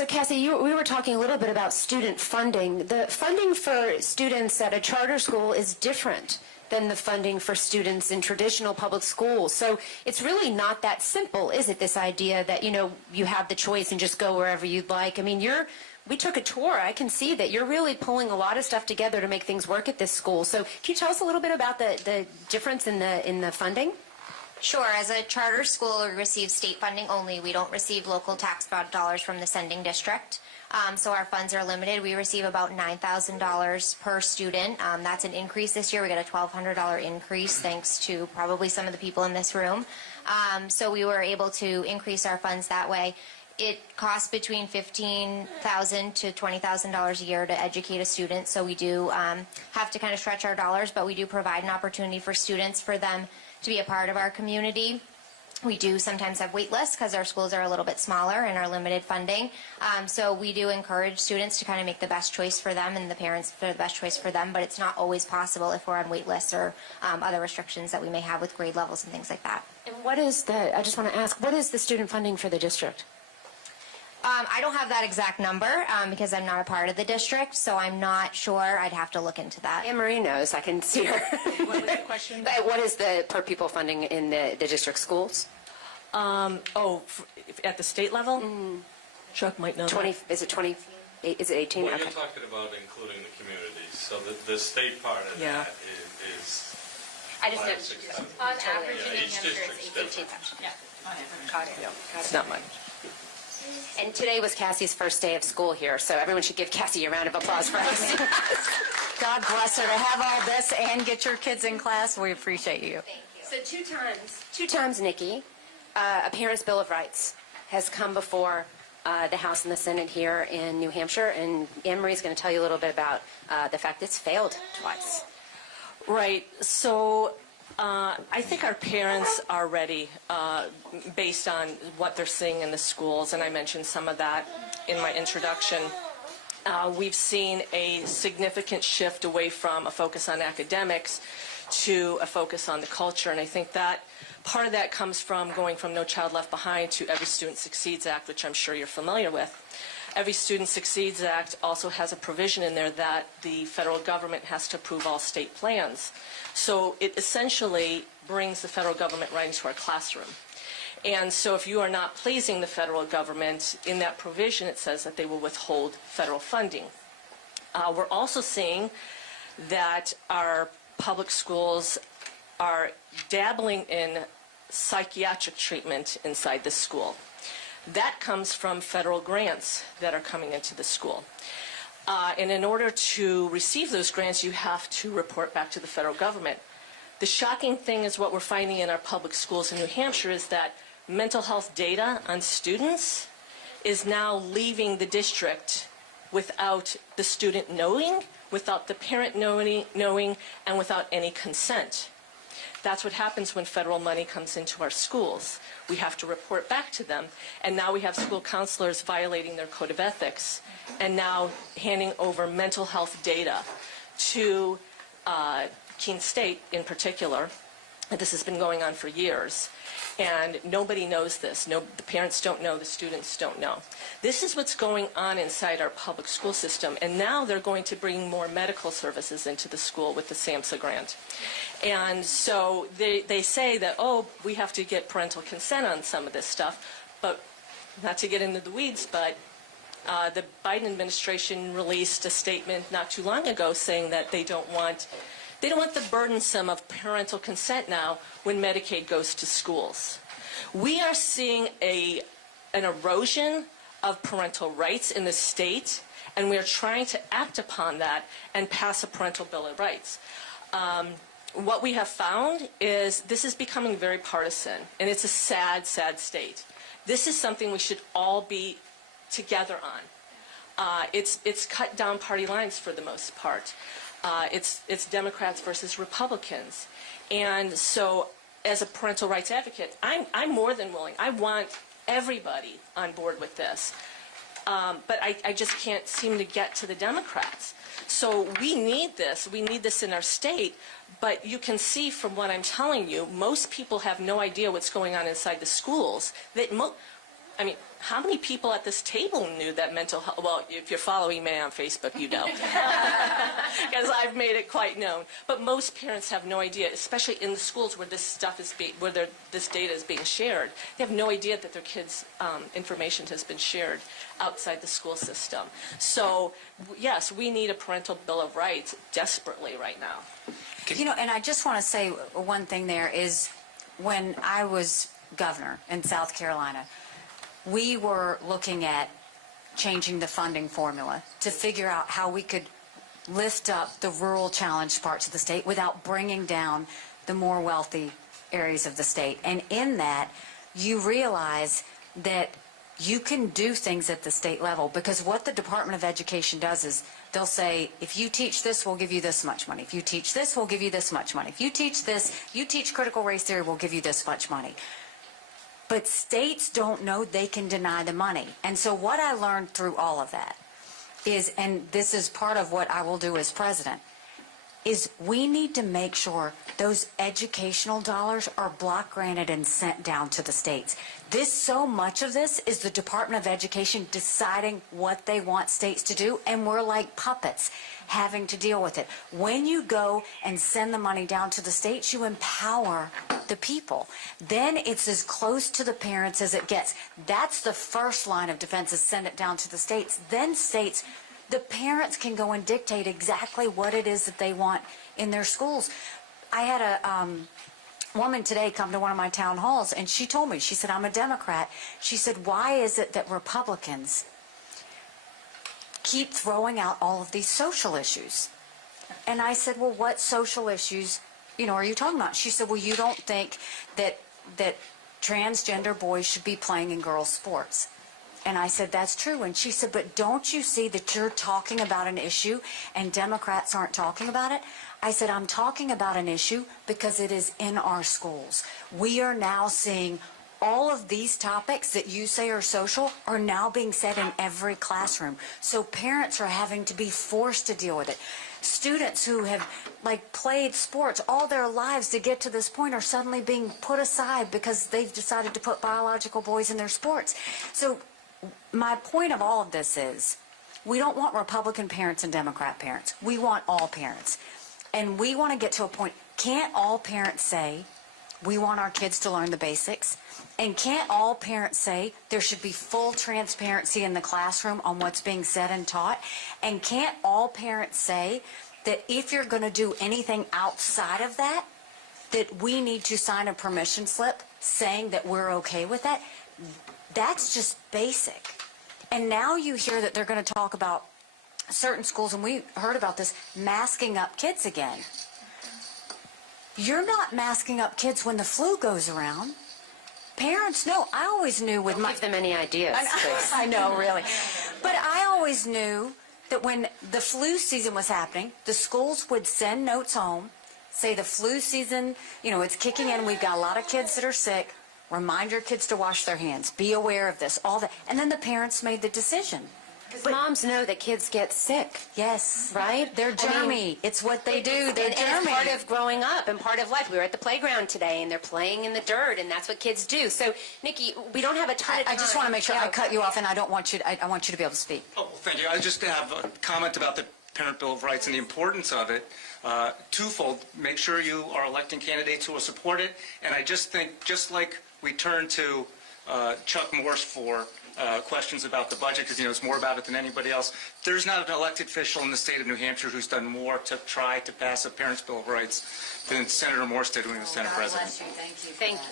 So Cassie, we were talking a little bit about student funding. The funding for students at a charter school is different than the funding for students in traditional public schools. So it's really not that simple, is it, this idea that, you know, you have the choice and just go wherever you'd like? I mean, we took a tour. I can see that you're really pulling a lot of stuff together to make things work at this school. So can you tell us a little bit about the difference in the funding? Sure. As a charter school, we receive state funding only. We don't receive local tax dollars from the sending district. So our funds are limited. We receive about $9,000 per student. That's an increase this year. We got a $1,200 increase thanks to probably some of the people in this room. So we were able to increase our funds that way. It costs between $15,000 to $20,000 a year to educate a student. So we do have to kind of stretch our dollars, but we do provide an opportunity for students for them to be a part of our community. We do sometimes have wait lists because our schools are a little bit smaller and our limited funding. So we do encourage students to kind of make the best choice for them and the parents for the best choice for them, but it's not always possible if we're on wait lists or other restrictions that we may have with grade levels and things like that. And I just want to ask, what is the student funding for the district? I don't have that exact number because I'm not a part of the district, so I'm not sure. I'd have to look into that. Anne Marie knows. I can see her. What was the question? What is the per pupil funding in the district schools? At the state level? Chuck might know 20, that. is it 20? Is it 18? Well, Okay. you're talking about including the communities, so the state part of Yeah. that is I just 5,000 know- to 6,000. On average Yeah, in New each Hampshire, district's it's different. 18,000. Yeah, on average. Got it. It's not much. And today was Cassie's first day of school here, so everyone should give Cassie a round of applause for us. God bless her to have all this and get your kids in class. We appreciate you. So two times, Nikki, a Parents' Bill of Rights has come before the House and the Senate here in New Hampshire, and Anne Marie's going to tell you a little bit about the fact it's failed twice. Right. So I think our parents are ready based on what they're seeing in the schools, and I mentioned some of that in my introduction. We've seen a significant shift away from a focus on academics to a focus on the culture, and I think that part of that comes from going from No Child Left Behind to Every Student Succeeds Act, which I'm sure you're familiar with. Every Student Succeeds Act also has a provision in there that the federal government has to approve all state plans. So it essentially brings the federal government right into our classroom. And so if you are not pleasing the federal government, in that provision it says that they will withhold federal funding. We're also seeing that our public schools are dabbling in psychiatric treatment inside the school. That comes from federal grants that are coming into the school. And in order to receive those grants, you have to report back to the federal government. The shocking thing is what we're finding in our public schools in New Hampshire is that mental health data on students is now leaving the district without the student knowing, without the parent knowing, and without any consent. That's what happens when federal money comes into our schools. We have to report back to them, and now we have school counselors violating their code of ethics and now handing over mental health data to Keene State in particular. This has been going on for years, and nobody knows this. The parents don't know, the students don't know. This is what's going on inside our public school system, and now they're going to bring more medical services into the school with the SAMHSA grant. And so they say that, oh, we have to get parental consent on some of this stuff, but not to get into the weeds, but the Biden administration released a statement not too long ago saying that they don't want the burdensome of parental consent now when Medicaid goes to schools. We are seeing an erosion of parental rights in the state, and we are trying to act upon that and pass a parental bill of rights. What we have found is this is becoming very partisan, and it's a sad, sad state. This is something we should all be together on. It's cut down party lines for the most part. It's Democrats versus Republicans. And so as a parental rights advocate, I'm more than willing. I want everybody on board with this. But I just can't seem to get to the Democrats. So we need this. We need this in our state. But you can see from what I'm telling you, most people have no idea what's going on inside the schools. I mean, how many people at this table knew that mental health, well, if you're following me on Facebook, you know, because I've made it quite known. But most parents have no idea, especially in the schools where this stuff is this data is being shared. They have no idea that their kids' information has been shared outside the school system. So, yes, we need a parental bill of rights desperately right now. You know, and I just want to say one thing there is when I was governor in South Carolina, we were looking at changing the funding formula to figure out how we could lift up the rural challenged parts of the state without bringing down the more wealthy areas of the state. And in that, you realize that you can do things at the state level, because what the Department of Education does is they'll say, if you teach this, we'll give you this much money. If you teach this, we'll give you this much money. If you teach this, you teach critical race theory, we'll give you this much money. But states don't know they can deny the money. And so what I learned through all of that is, and this is part of what I will do as president, is we need to make sure those educational dollars are block granted and sent down to the states. So much of this is the Department of Education deciding what they want states to do, and we're like puppets having to deal with it. When you go and send the money down to the states, you empower the people. Then it's as close to the parents as it gets. That's the first line of defense, is send it down to the states. Then states, the parents can go and dictate exactly what it is that they want in their schools. I had a woman today come to one of my town halls, and she told me, she said, I'm a Democrat. She said, why is it that Republicans keep throwing out all of these social issues? And I said, well, what social issues, are you talking about? She said, well, you don't think that transgender boys should be playing in girls' sports. And I said, that's true. And she said, but don't you see that you're talking about an issue and Democrats aren't talking about it? I said, I'm talking about an issue because it is in our schools. We are now seeing all of these topics that you say are social are now being said in every classroom. So parents are having to be forced to deal with it. Students who have played sports all their lives to get to this point are suddenly being put aside because they've decided to put biological boys in their sports. So my point of all of this is, we don't want Republican parents and Democrat parents. We want all parents. And we want to get to a point, can't all parents say, we want our kids to learn the basics? And can't all parents say there should be full transparency in the classroom on what's being said and taught? And can't all parents say that if you're going to do anything outside of that, that we need to sign a permission slip saying that we're okay with that? That's just basic. And now you hear that they're going to talk about certain schools, and we heard about this, masking up kids again. You're not masking up kids when the flu goes around. Parents know. I always knew with Don't give them any ideas, please. I know, really. But I always knew that when the flu season was happening, the schools would send notes home, say the flu season, it's kicking in, we've got a lot of kids that are sick, remind your kids to wash their hands, be aware of this, all that. And then the parents made the decision. Because moms know that kids get sick. Yes. Right? They're germy. It's what they do. They're germy. And it's part of growing up and part of life. We were at the playground today, and they're playing in the dirt, and that's what kids do. So, Nikki, we don't have a ton of time. I just want to make sure I cut you off, and I want you to be able to speak. Oh, thank you. I just have a comment about the Parent Bill of Rights and the importance of it. Twofold. Make sure you are electing candidates who will support it. And I just think, just like we turn to Chuck Morse for questions about the budget, because it's more about it than anybody else. There's not an elected official in the state of New Hampshire who's done more to try to pass a Parents' Bill of Rights than Senator Morse did when he was Senate President. Bless you. Thank you. Thank you.